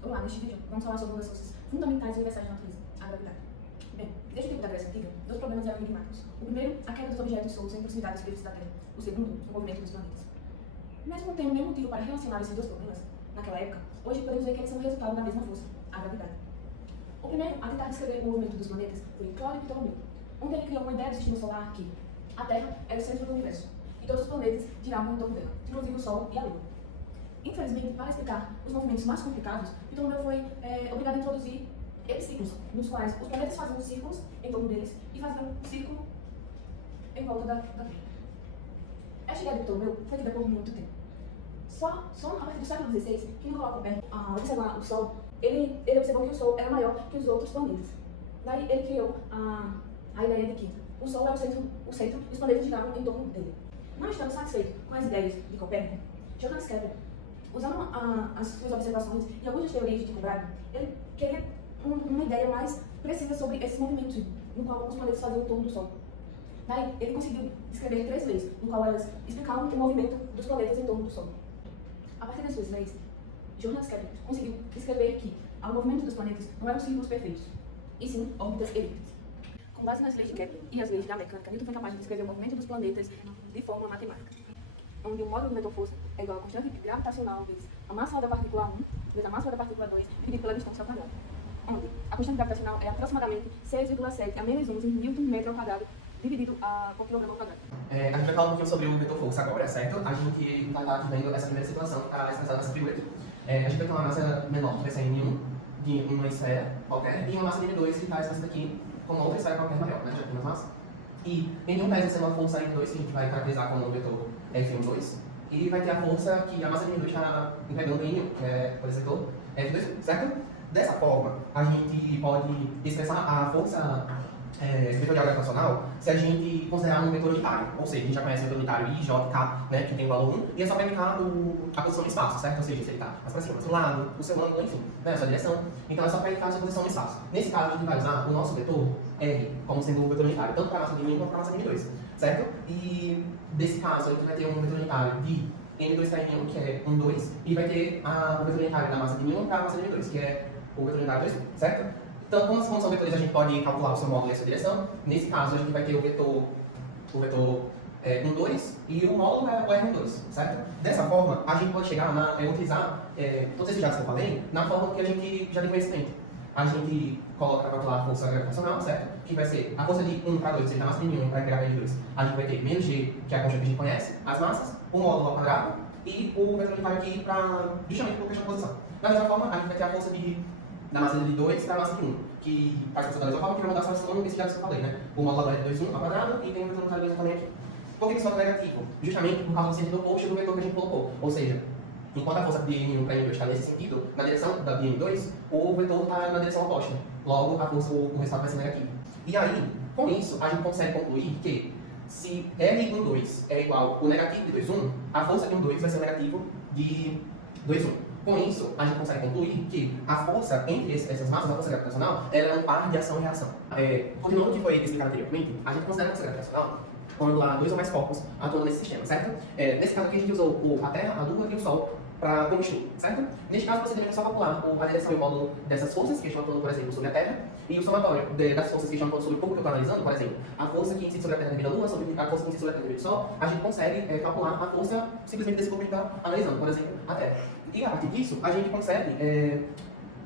Olá, neste vídeo vamos falar sobre uma das forças fundamentais e universais da natureza, a gravidade. Bem, desde o tempo da Grécia Antiga, dois problemas eram enigmáticos. O primeiro, a queda dos objetos soltos em proximidade da superfície da Terra. O segundo, o movimento dos planetas. Mesmo tendo nenhum motivo para relacionar esses dois problemas, naquela época, hoje podemos ver que eles são resultado da mesma força, a gravidade. O primeiro a tentar descrever o movimento dos planetas foi Cláudio Ptolomeu, onde ele criou uma ideia do sistema solar que a Terra era o centro do universo e todos os planetas giravam em torno dela, inclusive o Sol e a Lua. Infelizmente, para explicar os movimentos mais complicados, Ptolomeu foi obrigado a introduzir epiciclos, nos quais os planetas faziam círculos em torno deles e faziam um círculo em volta da Terra. Esta ideia de Ptolomeu foi tida por muito tempo. Só a partir do século XVI, que Nicolau Copérnico, ao observar o Sol, ele observou que o Sol era maior que os outros planetas. Daí ele criou a ideia de que o Sol era o centro e os planetas giravam em torno dele. Não estando satisfeito com as ideias de Copérnico, Johannes Kepler, usando as suas observações e algumas teorias de Tycho Brahe, ele queria uma ideia mais precisa sobre esses movimentos no qual os planetas faziam em torno do Sol. Daí, ele conseguiu descrever 3 leis, no qual elas explicavam o movimento dos planetas em torno do Sol. A partir das suas leis, Johannes Kepler conseguiu descrever que o movimento dos planetas não eram círculos perfeitos, e sim órbitas elípticas. Com base nas leis de Kepler e as leis da mecânica, Newton foi capaz de descrever o movimento dos planetas de forma matemática, onde o módulo de vetor-força é igual à constante gravitacional vezes a massa da partícula 1 vezes a massa da partícula 2 dividido pela distância ao quadrado, onde a constante gravitacional é aproximadamente 6,7 a menos 11 Nm ao quadrado dividido por quilograma ao quadrado. A gente vai falar um pouquinho sobre o vetor-força agora, certo? A gente vai estar aqui vendo essa primeira situação que está expressada nessa figura aqui. A gente vai ter uma massa menor, que vai ser M1, de uma esfera qualquer, e uma massa de M2 que está expressada aqui como outra esfera qualquer maior, né? Já temos massa. E M1 está exercendo uma força M2 que a gente vai caracterizar como o vetor F12, e vai ter a força que a massa de M2 está empregando em M1, que é por esse vetor F2, certo? Dessa forma, a gente pode expressar a força vetorial gravitacional se a gente considerar um vetor unitário, ou seja, a gente já conhece o vetor unitário I, J, K, né, que tem o valor 1, e é só para indicar a posição no espaço, certo? Ou seja, se ele está mais para cima, mais para o lado, o seu ângulo, enfim, né, a sua direção. Então é só para indicar a sua posição no espaço. Nesse caso, a gente vai usar o nosso vetor R como sendo um vetor unitário, tanto para a massa de M1 quanto para a massa de M2, certo? E desse caso, a gente vai ter um vetor unitário de M2 para M1, que é 1, 2, e vai ter o vetor unitário da massa de M1 para a massa de M2, que é o vetor unitário 2, certo? Então, como são vetores, a gente pode calcular o seu módulo e a sua direção. Nesse caso, a gente vai ter o vetor 1, 2 e o módulo é o R12, certo? Dessa forma, a gente pode chegar a utilizar todos esses dados que eu falei na forma que a gente já tem conhecimento. A gente coloca para calcular a força gravitacional, certo? Que vai ser a força de 1 para 2, ou seja, a massa de 1 para integrar de 2. A gente vai ter menos G, que é a constante que a gente conhece, as massas, o módulo ao quadrado e o vetor unitário aqui para justamente por questão de posição. Da mesma forma, a gente vai ter a força da massa de 2 para a massa de 1, que faz função da mesma forma que vai mandar a solução nesse dados que eu falei, né? O módulo agora é 2, 1 ao quadrado e tem o vetor unitário 2 também aqui. Por que isso é negativo? Justamente por causa do sentido oposto do vetor que a gente colocou. Ou seja, enquanto a força de M1 para M2 está nesse sentido, na direção da de M2, o vetor está na direção oposta. Logo, a força, o resultado vai ser negativo. E aí, com isso, a gente consegue concluir que se R12 é igual ao negativo de 2,1, a força de 1,2 vai ser o negativo de 2,1. Com isso, a gente consegue concluir que a força entre essas massas, a força gravitacional, ela é um par de ação e reação. Continuando o que foi explicado anteriormente, a gente considera a força gravitacional quando há 2 ou mais corpos atuando nesse sistema, certo? Nesse caso aqui, a gente usou a Terra, a Lua e o Sol para combustível, certo? Neste caso, você deve só calcular a direção e o módulo dessas forças que estão atuando, por exemplo, sobre a Terra, e o somatório das forças que estão atuando sobre o corpo que eu estou analisando, por exemplo, a força que incide sobre a Terra devido à Lua, sobre a força que incide sobre a Terra devido ao Sol, a gente consegue calcular a força simplesmente desse corpo que a gente está analisando, por exemplo, a Terra. E a partir disso, a gente consegue,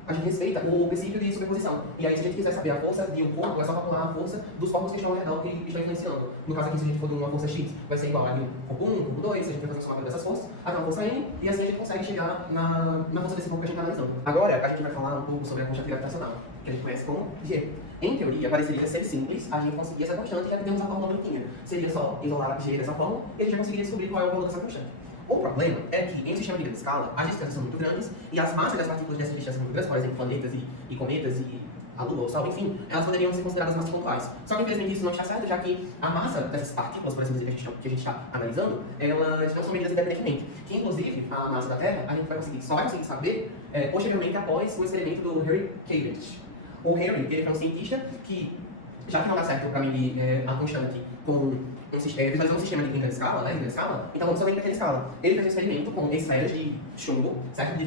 a gente respeita o princípio de superposição. E aí, se a gente quiser saber a força de um corpo, é só calcular a força dos corpos que estão ao redor, que estão influenciando. No caso aqui, se a gente for de uma força X, vai ser igual a de um corpo 1, corpo 2, se a gente vai fazer o somatório dessas forças, até uma força N, e assim a gente consegue chegar na força desse corpo que a gente está analisando. Agora, a gente vai falar um pouco sobre a constante gravitacional, que a gente conhece como G. Em teoria, pareceria ser simples a gente conseguir essa constante e atendemos a fórmula bonitinha. Seria só isolar G dessa forma e a gente já conseguiria descobrir qual é o valor dessa constante. O problema é que, em um sistema de grande escala, as distâncias são muito grandes e as massas das partículas dessas distâncias são muito grandes, por exemplo, planetas e cometas e a Lua, o Sol, enfim, elas poderiam ser consideradas massas pontuais. Só que, infelizmente, isso não está certo, já que a massa dessas partículas, por exemplo, que a gente está analisando, elas não são medidas independentemente. Que, inclusive, a massa da Terra, a gente só vai conseguir saber posteriormente após o experimento do Harry Cavendish. O Harry, ele foi um cientista que, já que não dá certo para medir a constante com visualizou um sistema de grande escala, né, de grande escala, então vamos saber daquela escala. Ele fez um experimento com esferas de chumbo, certo? De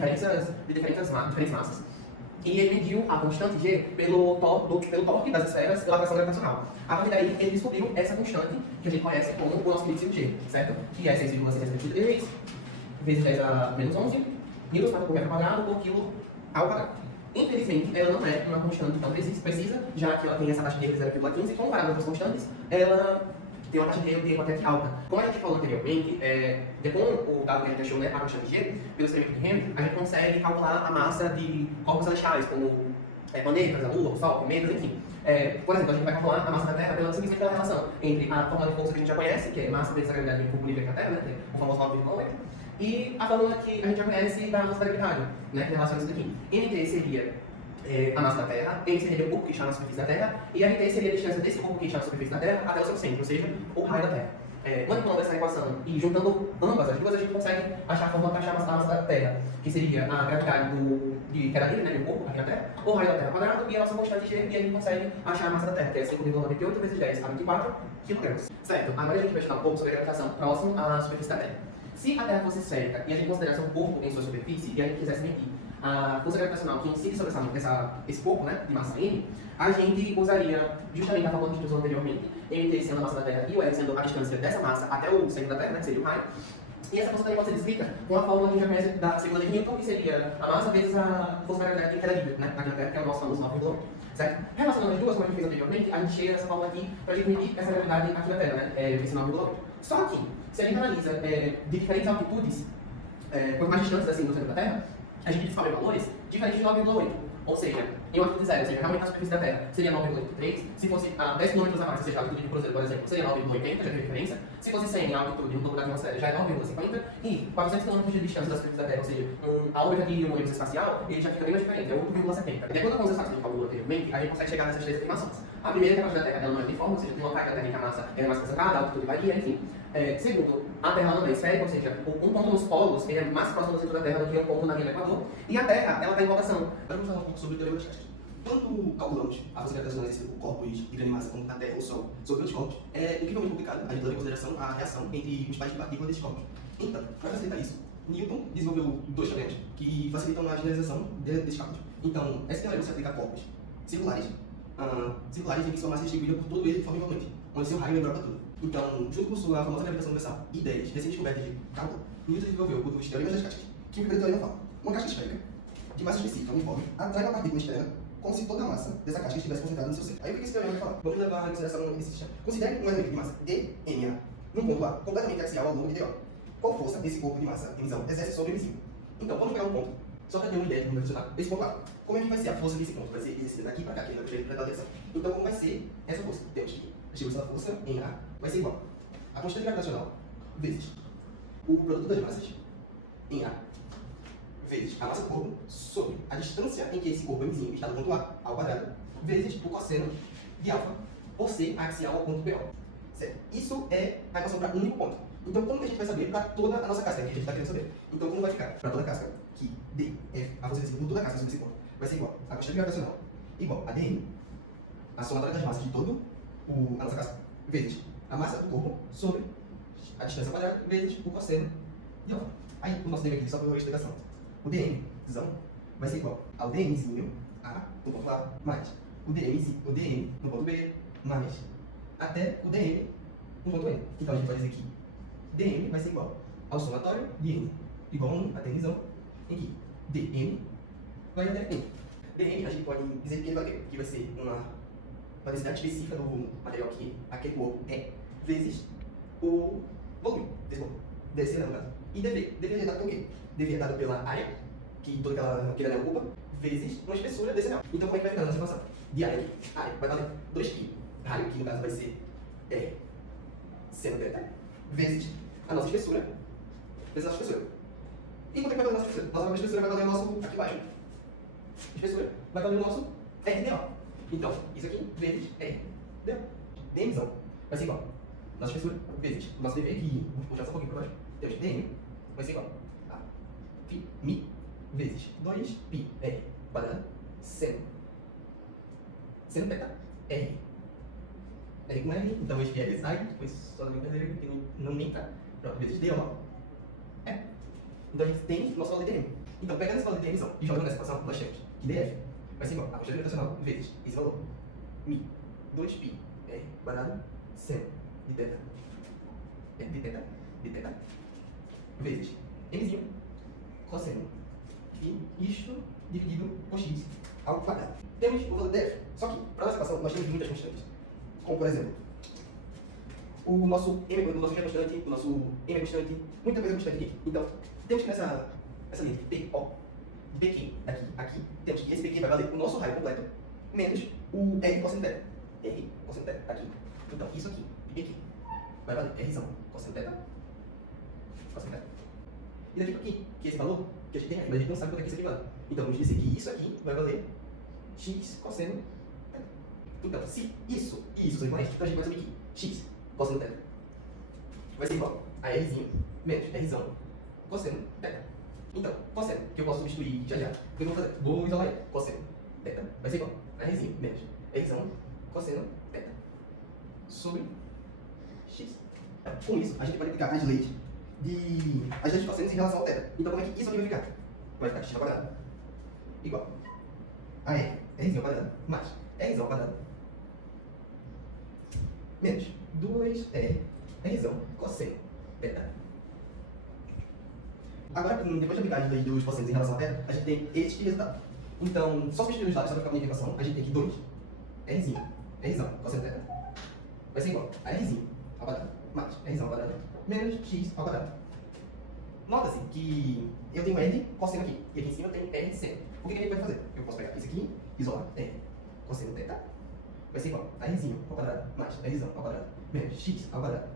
diferentes massas. E ele mediu a constante G pelo torque das esferas pela atração gravitacional. A partir daí, ele descobriu essa constante, que a gente conhece como o nosso princípio G, certo? Que é 6,633 vezes 10 a menos 11 newtons por metro quadrado por quilo ao quadrado. Infelizmente, ela não é uma constante tão precisa, já que ela tem essa taxa de erro de 0,15, e comparado com outras constantes, ela tem uma taxa de erro de até que alta. Como a gente falou anteriormente, com o dado que a gente achou, né, a constante G, pelo experimento de Henry, a gente consegue calcular a massa de corpos celestiais, como planetas, a Lua, o Sol, cometas, enfim. Por exemplo, a gente vai calcular a massa da Terra simplesmente pela relação entre a fórmula de força que a gente já conhece, que é massa vezes a gravidade em cubo livre da Terra, né, o famoso 9,8, e a fórmula que a gente já conhece da massa da gravidade, né, que relaciona isso daqui. NT seria a massa da Terra, N seria o corpo que está na superfície da Terra, e a RT seria a distância desse corpo que está na superfície da Terra até o seu centro, ou seja, o raio da Terra. Manipulando essa equação e juntando ambas as duas, a gente consegue achar a fórmula para achar a massa da Terra, que seria a gravidade de queda livre, né, do corpo aqui na Terra, o raio da Terra quadrado e a nossa constante G, e a gente consegue achar a massa da Terra, que é 5,98 vezes 10 a 24 kg. Certo, agora a gente vai estudar um pouco sobre a gravitação próximo à superfície da Terra. Se a Terra fosse esférica e a gente considerasse um corpo em sua superfície e a gente quisesse medir a força gravitacional que incide sobre esse corpo, né, de massa M, a gente usaria justamente a fórmula que a gente usou anteriormente, MT sendo a massa da Terra e o L sendo a distância dessa massa até o centro da Terra, né, que seria o raio. E essa força também pode ser descrita com a fórmula que a gente já conhece da segunda de Newton, que seria a massa vezes a força da gravidade de queda livre, né, aqui na Terra, que é o nosso famoso 9,8. Certo? Relacionando as duas, como a gente fez anteriormente, a gente chega nessa fórmula aqui para a gente medir essa gravidade aqui na Terra, né, esse 9,8. Só que, se a gente analisa de diferentes altitudes, quanto mais distantes assim do centro da Terra, a gente descobre valores diferentes de 9,8. Ou seja, em uma altitude zero, ou seja, realmente na superfície da Terra, seria 9,83. Se fosse a 10 km a mais, ou seja, a altitude de Cruzeiro, por exemplo, seria 9,80, já tem diferença. Se fosse 100 a altitude no topo da atmosfera, já é 9,50. E 400 km de distância da superfície da Terra, ou seja, a órbita de um ônibus espacial, ele já fica bem mais diferente, é 8,70. De acordo com os resultados que a gente falou anteriormente, a gente consegue chegar nessas três afirmações. A primeira é que a massa da Terra ela não é uniforme, ou seja, tem locais da Terra em que a massa é mais concentrada, a altitude varia, enfim. Segundo, a Terra não é esférica, ou seja, um ponto nos polos ele é mais próximo do centro da Terra do que um ponto na linha do Equador. E a Terra, ela está em rotação. Agora vamos falar um pouco sobre o teorema das castas. Quando calculamos a força gravitacional exercida por corpos de grande massa como a Terra ou o Sol sobre outros corpos, é incrivelmente complicado a gente levar em consideração a reação entre os pares de partículas desses corpos. Então, para facilitar isso, Newton desenvolveu dois teoremas que facilitam a generalização desses cálculos. Então, esse teorema se aplica a corpos circulares em que sua massa é distribuída por todo ele de forma igualmente, onde seu raio é igual para tudo. Então, junto com sua famosa gravitação universal e ideias recém-descobertas de cálculo, Newton desenvolveu o dos teoremas das cascas, que o primeiro teorema fala: uma casca esférica de massa específica uniforme atrai uma partícula externa como se toda a massa dessa casca estivesse concentrada no seu centro. Aí o que esse teorema vai falar? Vamos levar em consideração esse sistema. Considere um elemento de massa dNA num ponto A completamente axial ao longo de DO. Qual força esse corpo de massa em exerce sobre o invisível? Então, vamos pegar um ponto, só para ter uma ideia de como vai funcionar. Esse ponto A, como é que vai ser a força desse ponto? Vai ser exercida daqui para cá, aqui na direção. Então, como vai ser essa força? Temos que a distribuição da força em A vai ser igual a constante gravitacional vezes o produto das massas em A vezes a massa do corpo sobre a distância em que esse corpo emizinho está do ponto A ao quadrado vezes o cosseno de alfa por ser axial ao ponto BO. Certo? Isso é a equação para um único ponto. Então, como que a gente vai saber para toda a nossa casca? Que a gente está querendo saber. Então, como vai ficar para toda a casca? Que DF, a força exercida por toda a casca sobre esse ponto, vai ser igual a constante gravitacional igual a dN, a somatória das massas de todo a nossa casca, vezes a massa do corpo sobre a distância quadrada vezes o cosseno de alfa. Aí, o nosso dm aqui, só para a explicação. O dmzão vai ser igual ao dmzinho A no ponto A mais o dm no ponto B mais até o dm no ponto N. Então, a gente vai dizer que dm vai ser igual ao somatório de n igual a 1 até nzão, em que dm vai até n. dm a gente pode dizer que ele vai ter, que vai ser uma densidade específica do material que aquele corpo é, vezes o volume desse corpo, desse anel, no caso. E dv é dado por quê? dv é dado pela área que todo aquele anel ocupa, vezes uma espessura desse anel. Então, como é que vai ficar a nossa equação? De área aqui, área vai dar 2π, raio, que no caso vai ser seno θ, vezes a nossa espessura, vezes a nossa espessura. E quanto é que vai valer a nossa espessura? Nossa espessura vai valer o nosso, aqui embaixo, espessura vai valer o nosso RDO. Então, isso aqui vezes RDO. dmzão vai ser igual a nossa espessura vezes o nosso dv, que vou puxar só um pouquinho para baixo. Temos dm vai ser igual a mi vezes 2πr quadrado seno θ r. R com R, então este R sai, depois só da brincadeira, porque não nem tá. Pronto, vezes D, ó. É. Então a gente tem nosso valor de DN. Então, pegando esse valor de DN e jogando nessa equação, nós temos que DF vai ser igual a quantidade gravitacional vezes esse valor, mi, 2π, R quadrado, seno de θ, de θ, vezes mzinho, cosseno, e isto dividido por x ao quadrado. Temos o valor de DF, só que para nossa equação nós temos muitas constantes, como por exemplo, o nosso m é constante, o nosso m é constante, muita coisa é constante aqui. Então, temos que nessa linha P, O, PQ, aqui, temos que esse PQ vai valer o nosso raio completo, menos o R cosseno θ. R cosseno θ, aqui. Então, isso aqui, PQ, vai valer Rzão cosseno θ, cosseno θ. E daqui para aqui, que é esse valor que a gente tem aí, mas a gente não sabe quanto é que isso aqui vale. Então, vamos dizer que isso aqui vai valer x cosseno θ. Então, se isso e isso são iguais, então a gente vai saber que x cosseno θ vai ser igual a Rzinho menos Rzão cosseno θ. Então, cosseno, que eu posso substituir já. O que eu vou fazer? Vou isolar ele. Cosseno θ vai ser igual a Rzinho menos Rzão cosseno θ sobre x. Com isso, a gente pode aplicar as leis de cossenos em relação ao θ. Então, como é que isso aqui vai ficar? Vai ficar x ao quadrado igual a Rzinho ao quadrado mais Rzão ao quadrado menos 2R Rzão cosseno θ. Agora, depois de aplicar as leis dos cossenos em relação ao θ, a gente tem este resultado. Então, só substituir os lados, só para ficar uma equação, a gente tem aqui 2 Rzão cosseno θ vai ser igual a Rzinho ao quadrado mais Rzão ao quadrado menos x ao quadrado. Nota-se que eu tenho R cosseno aqui, e aqui em cima eu tenho R seno. O que a gente vai fazer? Eu posso pegar isso aqui, isolar R cosseno θ, vai ser igual a Rzinho ao quadrado mais Rzão ao quadrado menos x ao quadrado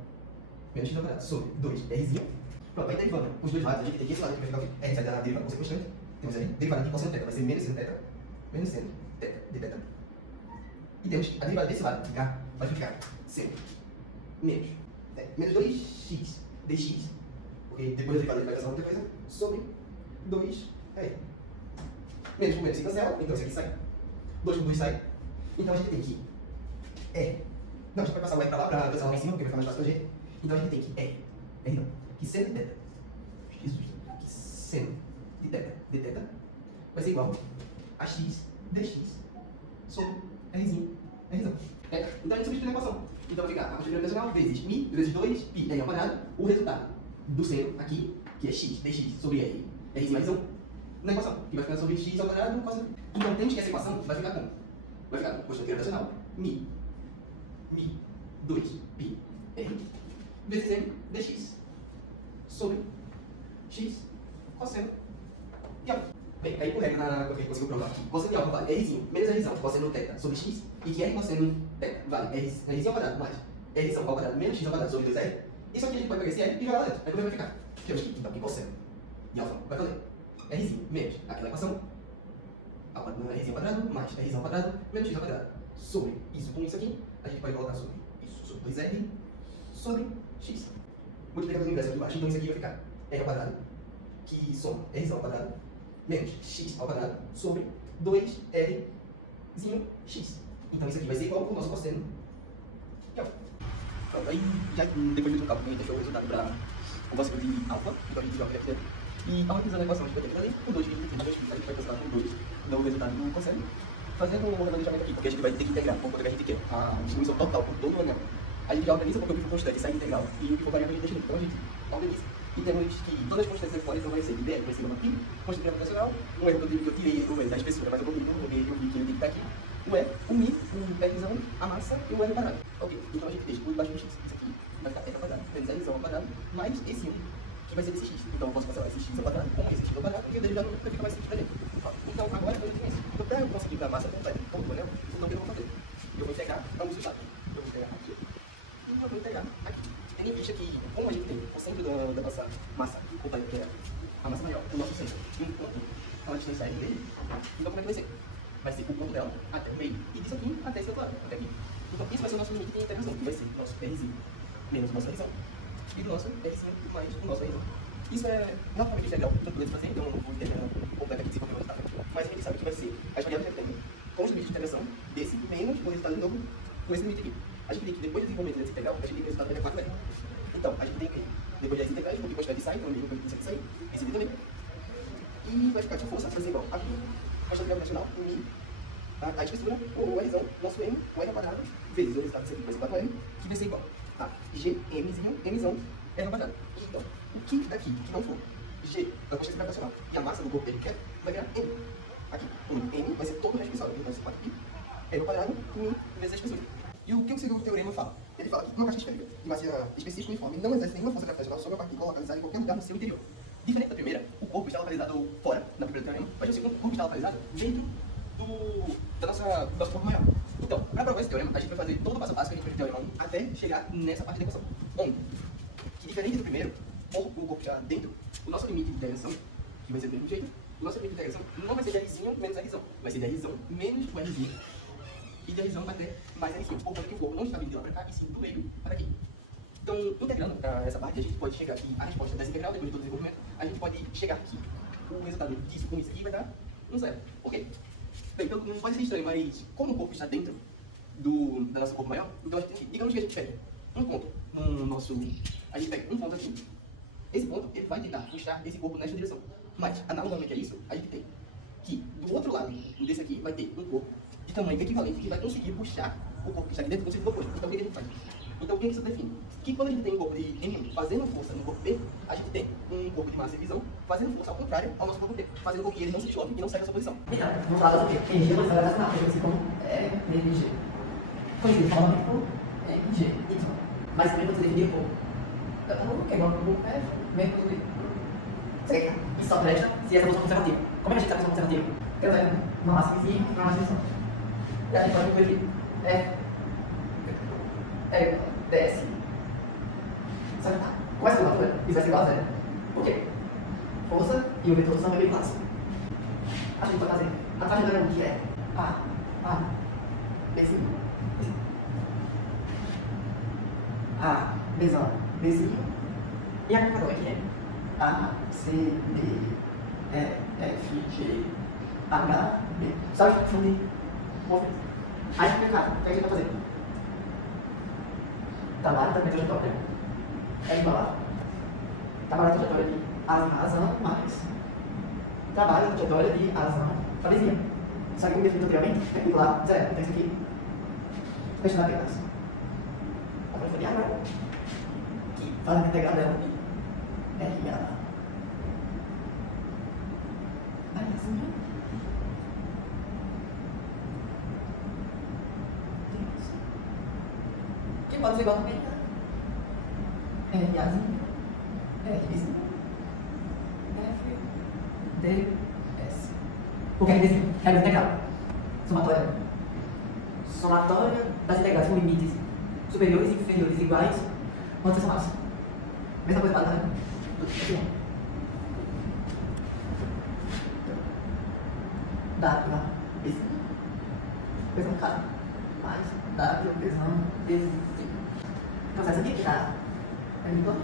sobre 2 Rzinho. Pronto, vai derivando os dois lados, a gente tem aqui esse lado que vai ficar o quê? R sai da derivada com ser constante, temos aí derivada de cosseno θ, vai ser menos seno θ de θ. E temos a derivada desse lado, cá, vai ficar seno menos 2x dx, porque depois da derivada ele vai fazer outra coisa, sobre 2R. Menos com menos se cancela, então isso aqui sai. 2 com 2 sai. Então a gente tem que R. Não, a gente vai passar o R para lá para cancelar lá em cima, porque vai ficar mais fácil pra gente. Então a gente tem que R não, que seno de θ. Jesus, que seno de θ vai ser igual a x dx sobre Rzinho. Então a gente substitui na equação. Então vai ficar a quantidade gravitacional vezes mi vezes 2π R ao quadrado, o resultado do seno aqui, que é x dx sobre R, Rzinho mais 1, na equação, que vai ficar sobre x ao quadrado, cosseno. Então temos que essa equação vai ficar como? Vai ficar com constante gravitacional, mi 2π R vezes m dx sobre x cosseno de alfa. Bem, aí por regra, na que a gente conseguiu provar aqui, cosseno de alfa vale Rzinho menos Rzão cosseno θ sobre x, e que R cosseno θ vale Rzinho ao quadrado mais Rzão ao quadrado menos x ao quadrado sobre 2R. Isso aqui a gente pode pegar esse R e jogar lá dentro. Aí como é que vai ficar? Temos que, então, que cosseno de alfa vai fazer Rzinho menos aquela equação, Rzinho ao quadrado mais Rzão ao quadrado menos x ao quadrado sobre isso com isso aqui, a gente pode colocar sobre isso sobre 2R sobre x. Multiplicamos o inverso aqui embaixo, então isso aqui vai ficar R ao quadrado, que soma Rzão ao quadrado, menos x ao quadrado, sobre 2Rzinho x. Então isso aqui vai ser igual ao nosso cosseno de alfa. Pronto, aí já depois de um cálculo, a gente achou o resultado para o cosseno de alfa, então a gente joga ele aqui dentro. E ao utilizando a equação, a gente vai ter que fazer por 2 vezes 2, a gente vai cancelar por 2, dá o resultado do cosseno, fazendo um remanejamento aqui, porque a gente vai ter que integrar por conta que a gente quer a distribuição total por todo o anel. A gente já organiza porque o que for constante sai integral e o que for variável a gente deixa livre. Então a gente organiza. E temos que todas as constantes fora então vai ser IDL vai ser uma aqui, constante gravitacional, um R que eu tirei o R da espessura, mas eu coloquei eu vi que ele tem que estar aqui, o E, o Mi, o Rzão, a massa e o R quadrado. Ok, então a gente deixa por debaixo do X. Isso aqui vai ficar R ao quadrado, menos Rzão ao quadrado, mais esse 1, que vai ser esse X. Então eu posso passar esse X ao quadrado com esse X ao quadrado, porque ele já não vai ficar mais simples pra gente. Então agora eu tenho isso. Eu quero conseguir a massa completa, todo o anel, então o que eu vou fazer? Eu vou integrar ambos os lados. Eu vou integrar aqui. E eu vou integrar aqui. Tendo em vista que, como a gente tem o centro da nossa massa, que é a massa maior, o nosso centro, enquanto a distância é dele, então como é que vai ser? Vai ser o ponto dela até o meio, e disso aqui até esse outro lado, até aqui. Então isso vai ser o nosso limite de integração, que vai ser o nosso Rzinho menos o nosso Rzão, e do nosso Rzinho mais o nosso Rzão. Isso é relativamente integral, tranquilo de fazer, então eu não vou integrar completo aqui, se for o resultado. Mas a gente sabe que vai ser as variáveis que tem com os limites de integração desse menos o resultado de novo com esse limite aqui. A gente tem que, depois do desenvolvimento dessa integral, a gente tem que o resultado da 4 é. Então, a gente tem que, depois das integrais, porque quantidade de sai, então mesmo que tem que sair, esse aqui também. E vai ficar de força, vai ser igual a π, constante gravitacional, em a espessura, ou o Rzão, nosso M, o R ao quadrado, vezes o resultado disso aqui, vai ser 4M, que vai ser igual a G, Mzinho, Mzão, R ao quadrado. E, então, o que daqui, que não for G, da constante gravitacional, e a massa do corpo dele que é, vai virar M. Aqui, M vai ser todo o resto pessoal, então vai ser 4π, R ao quadrado, μ, vezes a espessura. E o que o segundo teorema fala? Ele fala que uma caixa esférica de massa específica uniforme não exerce nenhuma força gravitacional sobre a partícula localizada em qualquer lugar no seu interior. Diferente da primeira, o corpo está localizado fora, na primeira teorema, mas no segundo, o corpo está localizado dentro do nosso corpo maior. Então, para provar esse teorema, a gente vai fazer todo o passo a passo que a gente fez no teorema 1 até chegar nessa parte da equação. Onde, que diferente do primeiro, o corpo está dentro, o nosso limite de direção, que vai ser do mesmo jeito, o nosso limite de direção não vai ser de Rzinho menos Rzão, vai ser de Rzão menos o Rzinho. E de Rzão vai ter mais Rzinho, por conta que o corpo não está vindo de lá para cá, e sim do meio para aqui. Então, integrando essa parte, a gente pode chegar aqui, a resposta dessa integral, depois de todo o desenvolvimento, a gente pode chegar aqui, o resultado disso com isso aqui vai dar um zero. Ok. Bem, então não pode ser estranho, mas como o corpo está dentro do nosso corpo maior, então a gente tem que, digamos que a gente pega um ponto no nosso, a gente pega um ponto aqui. Esse ponto, ele vai tentar puxar esse corpo nessa direção. Mas, analogamente a isso, a gente tem que, do outro lado desse aqui, vai ter um corpo de tamanho equivalente que vai conseguir puxar o corpo que está aqui dentro no sentido oposto. Então, o que a gente faz? Então, o que isso define? Que quando a gente tem um corpo de M fazendo força no corpo B, a gente tem um corpo de massa e visão fazendo força ao contrário ao nosso corpo B, fazendo com que ele não se desloque e não saia da sua posição. Então, vamos falar do quê? Energia massa gravitacional, conhecido como MG. Conhecido formalmente como MG, Y. Mas também pode ser definido como U, que é igual a U, F, menos U. Isso só presta se essa função conservativa. Como é que a gente sabe a função conservativa? Eu tenho uma massa em cima e uma massa em cima. E a gente pode incluir aqui F é ds. Só que tá. Com essa curvatura, isso vai ser igual a zero. Por quê? Força e o vetor são perpendiculares. A gente pode fazer a trajetória que é A, Bzinho, Bzinho. A, Bzão, Bzinho. E a curvatura que é A, C, D, E, F, G, H, B. Só que fundir movimento. Aí a gente o que a gente vai fazer? Trabalho da trajetória é igual a trabalho da trajetória de razão mais trabalho da trajetória de razão para vizinha. Só que como definido anteriormente, é igual a zero. Então isso aqui, deixa eu dar apenas a prova de agora, que faz a integral dela de R a variação que pode ser igual também Rzinho, Rzinho, F, D, S. O que é Rzinho? É a integral. Somatória. Somatória das integrais com limites superiores e inferiores iguais quando são somados. Mesma coisa para dar, né? W, esse. Pesão K, mais W, pesão, esse. Então, essa aqui que dá. É igual.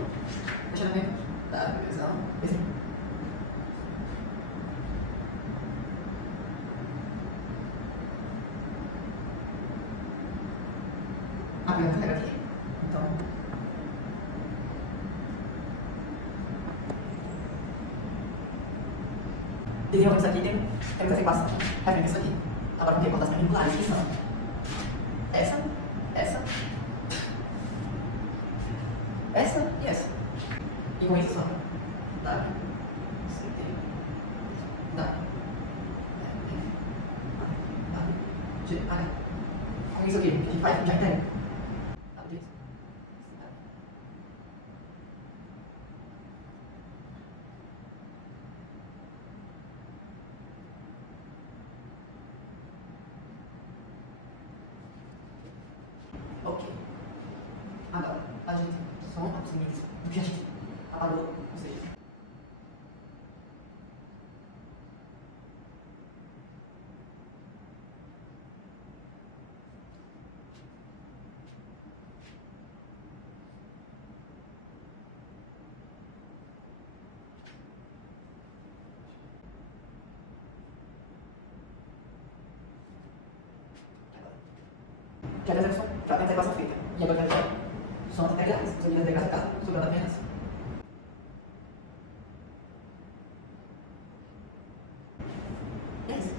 Deixa eu ver. W, pesão, esse. A primeira carrega aqui. Então. Desenvolvendo isso aqui, temos essa equação. Referente isso aqui. Agora, o que? Quantas perpendiculares que são? Essa e essa. E com isso só. W, C, D, W, G, H. Com isso aqui, a gente faz, já entende. Ok. Agora, a gente soma os limites do que a gente apagou, ou seja, que é a já tem essa equação feita. E agora vai ver somas integrais, subindo as integrais de cá, sobrando apenas. E é isso.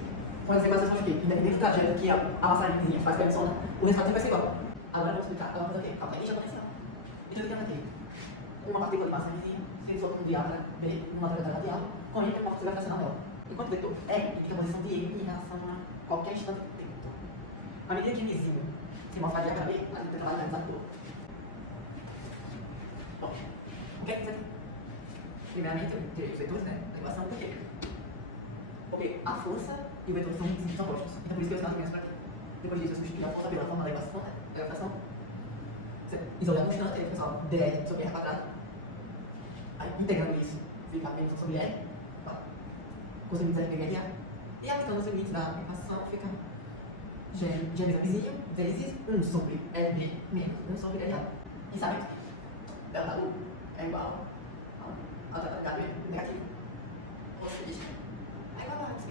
Quando as equações são aqui, independente do trajeto que a massagenzinha faz para a soma, o resultado sempre vai ser igual. Agora eu vou explicar aquela coisa aqui. Calma aí, deixa eu começar. Então, eu tenho aqui uma partícula de massagenzinha, se ele for com um diámetro B, numa trajetória radial, com ele, você vai fracionar ela. Enquanto o vetor E indica a posição de ele em relação a qualquer instante de tempo. À medida que o vizinho se mostra de B, a gente vai analisar tudo. Bom, o que é isso aqui? Primeiramente, eu tirei os vetores, né? A equação por quê? Porque a força e o vetor são signos opostos. Então, por isso que eu estou para aqui. Depois disso, eu substituí a força pela forma da equação, né? Da equação. Isolando o instante, aí, pessoal, dr sobre r quadrado. Aí, integrando isso, fica menos sobre r. Com os limites RPH. E aplicando os limites da equação, fica G vizinho vezes 1 sobre RB menos 1 sobre RA. E sabe? Delta U é igual ao delta W negativo. Ou seja, é igual a isso.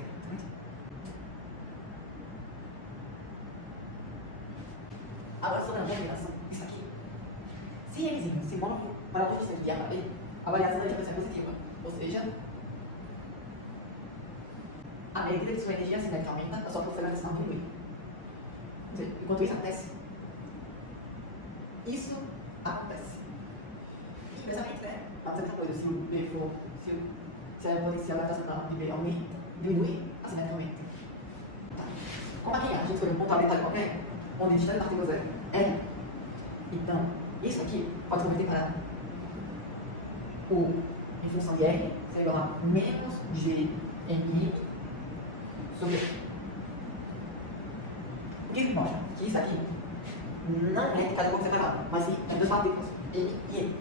Agora, sobre a combinação, isso aqui. Se Mzinho se move para o centro de A para B, a variação da direção é positiva. Ou seja, à medida que sua energia cinética aumenta, a sua força gravitacional diminui. Enquanto isso acontece, inversamente, né? Pode ser essa coisa, se o B for, se a potencial gravitacional de B aumenta, diminui, a cinética aumenta. Tá. Como aqui a gente escolheu um ponto aleatório qualquer, onde a distância da partícula é R, então, isso aqui pode se converter para U em função de R, seria igual a menos GMI sobre. O que mostra? Que isso aqui não é de cada corpo separado, mas sim de duas partículas, M e N.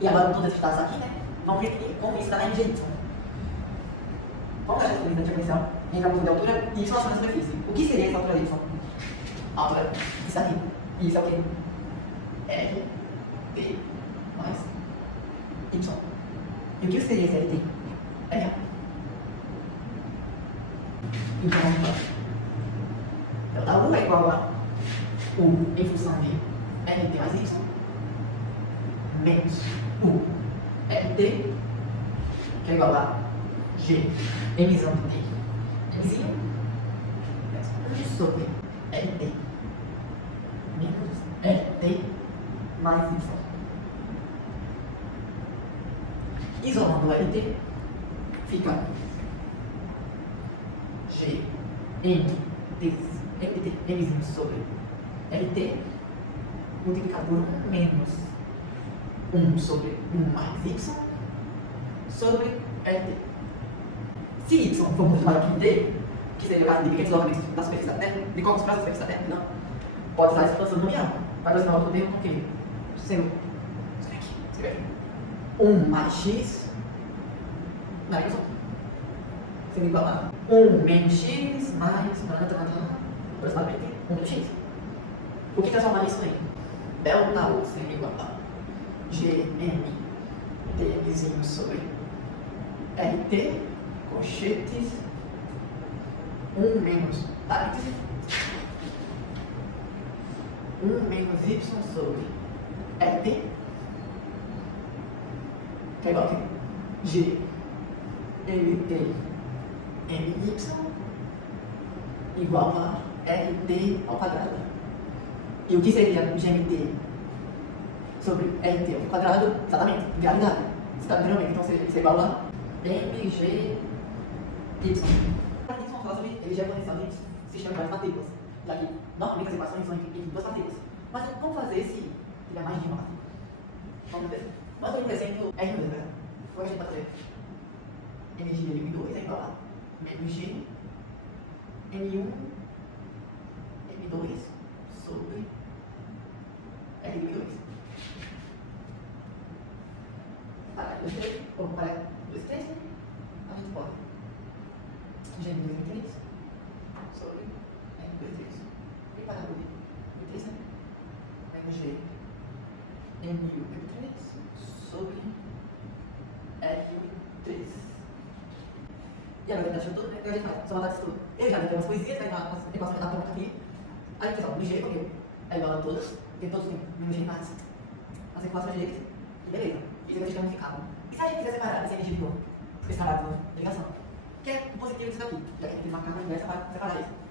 E agora, todos esses dados aqui, né, vão ver como isso dá na MGY. Vamos achar essa medida de diferencial entre a altura de altura e Y na superfície. O que seria essa altura de Y? A altura, isso aqui. E isso é o quê? R, T, mais Y. E o que seria esse RT? RA. Então, vamos lá. Delta U é igual a U em função de RT mais Y menos U RT, que é igual a G emissão de Mzinho sobre RT menos RT mais Y. Isolando o RT, fica G M Mzinho sobre RT multiplicado por 1 menos 1 sobre 1 mais Y sobre RT. Se Y for muito maior que D, que seria o caso de pequenos deslocamentos da superfície da Terra, de corpos para a superfície da Terra, não, pode usar a expansão nominal. Vai aproximar o outro termo porque sendo 1 mais X na Y seria igual a 1 menos X mais aproximadamente 1 menos X. O que transformar isso em delta U seria igual a GM Tzinho sobre RT colchetes 1 menos parênteses 1 menos Y sobre RT, que é igual a G MT MY igual a RT ao quadrado. E o que seria GMT sobre RT ao quadrado? Exatamente, gravidade. Exatamente, então seria igual a MGY. Para isso, vamos falar sobre energia potencial de sistema de várias partículas. Já que normalmente as equações são entre duas partículas. Mas como fazer se tiver mais de uma partícula? Vamos ver. Vamos ver, por exemplo, R número, né? Como a gente pode fazer? Energia de M2 é igual a menos G M1 M2 sobre R de M2. Para 2, 3, ou para 2, 3, a gente pode G M2 M3 sobre R2 M3. E para o M3, né? Menos G M1 M3 sobre R3. E agora, achando tudo, né? A gente faz, só matar isso tudo. Eu já levei umas coisinhas, né? As equações da conta aqui. Aí, pessoal, ligeiro, porque é igual a todas, porque todos têm energia em massa. A circulação de eles, e beleza. E depois como ficava. E se a gente quiser separar essa energia de novo? Esse parado de ligação. Que é o positivo disso daqui. Já que a gente tem uma carga inversa para separar isso.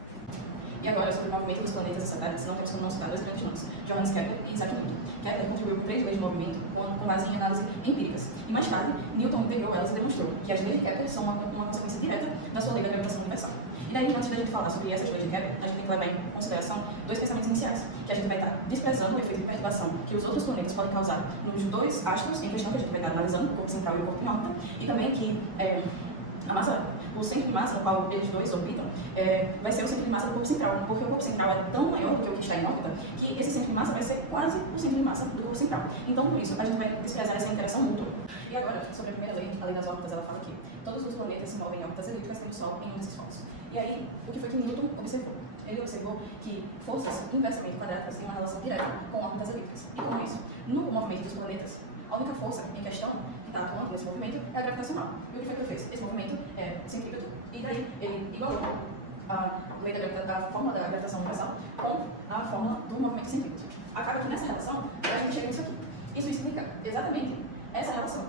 E agora, sobre o movimento dos planetas e satélites, não temos como não citar dois grandes nomes, Johannes Kepler e Isaac Newton. Kepler contribuiu com 3 leis de movimento com base em análises empíricas. E mais tarde, Newton integrou elas e demonstrou que as leis de Kepler são uma consequência direta da sua lei da gravitação universal. E daí, antes da gente falar sobre essas leis de Kepler, a gente tem que levar em consideração dois pensamentos iniciais, que a gente vai estar desprezando o efeito de perturbação que os outros planetas podem causar nos dois astros em questão que a gente vai estar analisando, o corpo central e o corpo em órbita, e também que a massa, o centro de massa no qual eles dois orbitam, vai ser o centro de massa do corpo central, porque o corpo central é tão maior do que o que está em órbita, que esse centro de massa vai ser quase o centro de massa do corpo central. Então, por isso, a gente vai desprezar essa interação mútua. E agora, sobre a primeira lei, a lei das órbitas, ela fala que todos os planetas se movem em órbitas elípticas pelo Sol em um desses polos. E aí, o que foi que Newton observou? Ele observou que forças inversamente quadráticas têm uma relação direta com órbitas elípticas. E com isso, no movimento dos planetas, a única força em questão que está atuando nesse movimento é a gravitacional. E o que foi que ele fez? Esse movimento é centrípeto, e daí ele igualou a lei da fórmula da gravitação universal com a fórmula do movimento centrípeto. Acaba que nessa relação, a gente chega nisso aqui. Isso explica exatamente essa relação.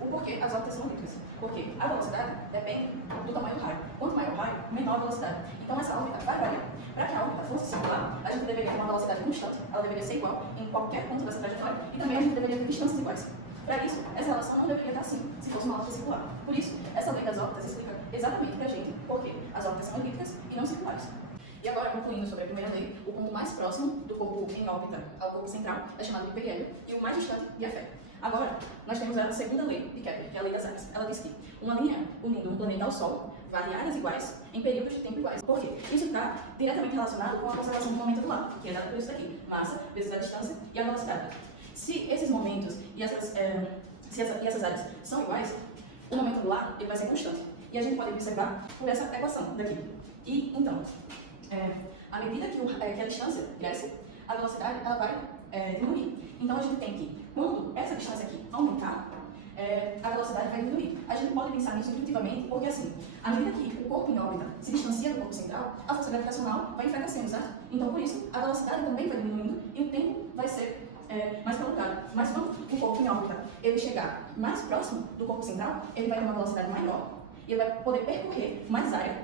O porquê as órbitas são elípticas. Porque a velocidade depende do tamanho do raio. Quanto maior o raio, menor a velocidade. Então essa órbita vai variar. Para que a órbita fosse circular, a gente deveria ter uma velocidade constante, ela deveria ser igual em qualquer ponto dessa trajetória, e também a gente deveria ter distâncias iguais. Para isso, essa relação não deveria estar assim, se fosse uma órbita circular. Por isso, essa lei das órbitas explica exatamente para a gente porque as órbitas são elípticas e não circulares. E agora, concluindo sobre a primeira lei, o ponto mais próximo do corpo em órbita ao corpo central é chamado de periélio, e o mais distante de Eiffel. Agora, nós temos a segunda lei de Kepler, que é a lei das áreas. Ela diz que uma linha unindo um planeta ao Sol vale áreas iguais em períodos de tempo iguais. Por quê? Isso está diretamente relacionado com a conservação do momento angular, que é dada por isso daqui: massa vezes a distância e a velocidade. Se esses momentos e essas áreas são iguais, o momento angular ele vai ser constante. E a gente pode observar por essa equação daqui. E, então, à medida que a distância cresce, a velocidade ela vai diminuir. Então, a gente tem que, quando essa distância aqui aumentar, a velocidade vai diminuir. A gente pode pensar nisso intuitivamente, porque assim, à medida que o corpo em órbita se distancia do corpo central, a força gravitacional vai enfraquecendo, certo? Então, por isso, a velocidade também vai diminuindo e o tempo vai ser mais prolongado. Mas quando o corpo em órbita ele chegar mais próximo do corpo central, ele vai ter uma velocidade maior e ele vai poder percorrer mais área.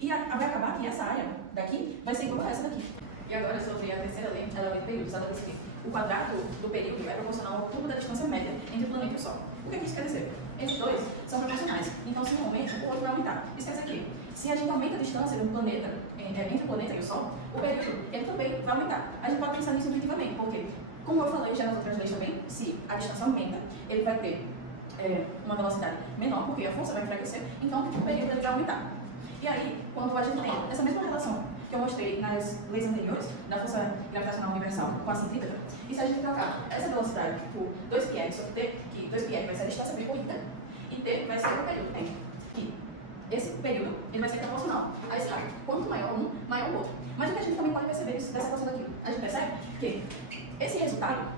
E vai acabar que essa área daqui vai ser igual a essa daqui. E agora, sobre a terceira lei, ela é de períodos. Ela diz que o quadrado do período é proporcional ao cubo da distância média entre o planeta e o Sol. O que isso quer dizer? Esses dois são proporcionais. Então, se um aumenta, o outro vai aumentar. Isso quer dizer que, se a gente aumenta a distância do planeta, entre o planeta e o Sol, o período ele também vai aumentar. A gente pode pensar nisso intuitivamente, porque, como eu falei já nas outras leis também, se a distância aumenta, ele vai ter uma velocidade menor, porque a força vai enfraquecer, então o período ele vai aumentar. E aí, quando a gente tem essa mesma relação que eu mostrei nas leis anteriores, da força gravitacional universal com a centrípeta, e se a gente trocar essa velocidade por 2πr sobre t, que 2πr vai ser a distância percorrida, e t vai ser o período que tem. E esse período ele vai ser proporcional a esse raio. Quanto maior um, maior o outro. Mas o que a gente também pode perceber dessa equação daqui? A gente percebe que esse resultado,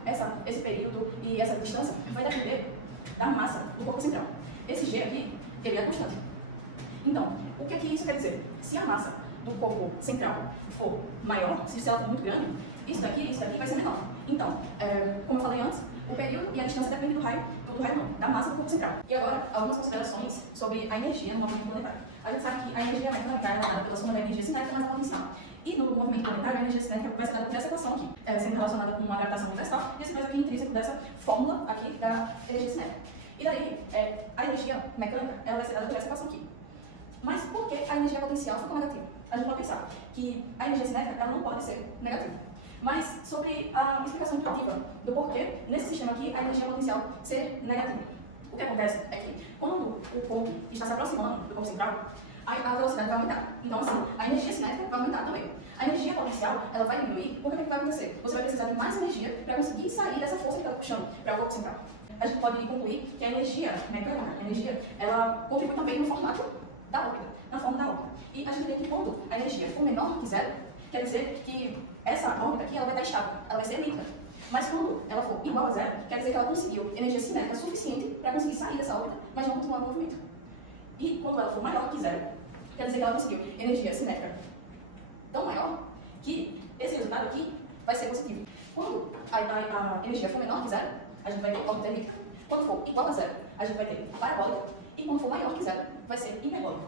esse período e essa distância vai depender da massa do corpo central. Esse g aqui, ele é constante. Então, o que isso quer dizer? Se a massa do corpo central for maior, se ela for muito grande, isso daqui vai ser menor. Então, como eu falei antes, o período e a distância dependem do raio não, da massa do corpo central. E agora, algumas considerações sobre a energia no movimento planetário. A gente sabe que a energia mecânica é dada pela soma da energia cinética mais a potencial. E no movimento planetário, a energia cinética vai ser dada por essa equação aqui, sendo relacionada com uma gravitação universal, e esse mais aqui intrínseco dessa fórmula aqui da energia cinética. E daí, a energia mecânica ela vai ser dada por essa equação aqui. Mas por que a energia potencial ficou negativa? A gente pode pensar que a energia cinética ela não pode ser negativa. Mas sobre a explicação intuitiva do porquê, nesse sistema aqui, a energia potencial ser negativa. O que acontece é que, quando o corpo está se aproximando do corpo central, a velocidade vai aumentar. Então, assim, a energia cinética vai aumentar também. A energia potencial ela vai diminuir, porque o que vai acontecer? Você vai precisar de mais energia para conseguir sair dessa força que está puxando para o corpo central. A gente pode concluir que a energia mecânica, ela contribui também no formato da órbita, na forma da órbita. E a gente vê que quando a energia for menor que zero, quer dizer que essa órbita aqui ela vai estar estável, ela vai ser elíptica. Mas quando ela for igual a zero, quer dizer que ela conseguiu energia cinética suficiente para conseguir sair dessa órbita, mas não continuar no movimento. E quando ela for maior que zero, quer dizer que ela conseguiu energia cinética tão maior que esse resultado aqui vai ser positivo. Quando a energia for menor que zero, a gente vai ter órbita elíptica. Quando for igual a zero, a gente vai ter parabólica. E quando for maior que zero, vai ser hiperbólica.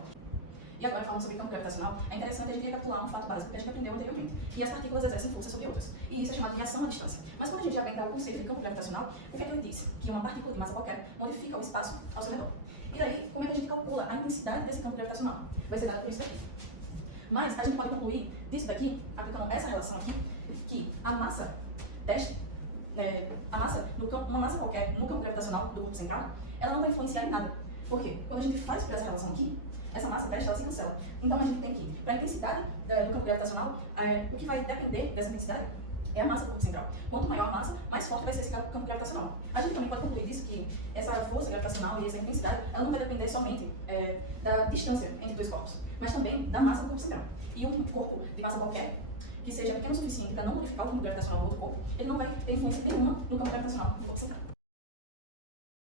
E agora, falando sobre campo gravitacional, é interessante a gente recapitular um fato básico que a gente aprendeu anteriormente, que as partículas exercem força sobre outras, e isso é chamado de ação à distância. Mas quando a gente já vem para o conceito de campo gravitacional, o que é que ele disse? Que uma partícula de massa qualquer modifica o espaço ao seu redor. E daí, como é que a gente calcula a intensidade desse campo gravitacional? Vai ser dado por isso daqui. Mas a gente pode concluir disso daqui, aplicando essa relação aqui, que a massa deste, uma massa qualquer no campo gravitacional do corpo central, ela não vai influenciar em nada. Por quê? Quando a gente faz por essa relação aqui, essa massa desta, ela se cancela. Então a gente tem que, para a intensidade do campo gravitacional, o que vai depender dessa intensidade é a massa do corpo central. Quanto maior a massa, mais forte vai ser esse campo gravitacional. A gente também pode concluir disso que essa força gravitacional e essa intensidade, ela não vai depender somente da distância entre dois corpos, mas também da massa do corpo central. E um corpo de massa qualquer, que seja pequeno o suficiente para não modificar o campo gravitacional do outro corpo, ele não vai ter influência nenhuma no campo gravitacional do corpo central.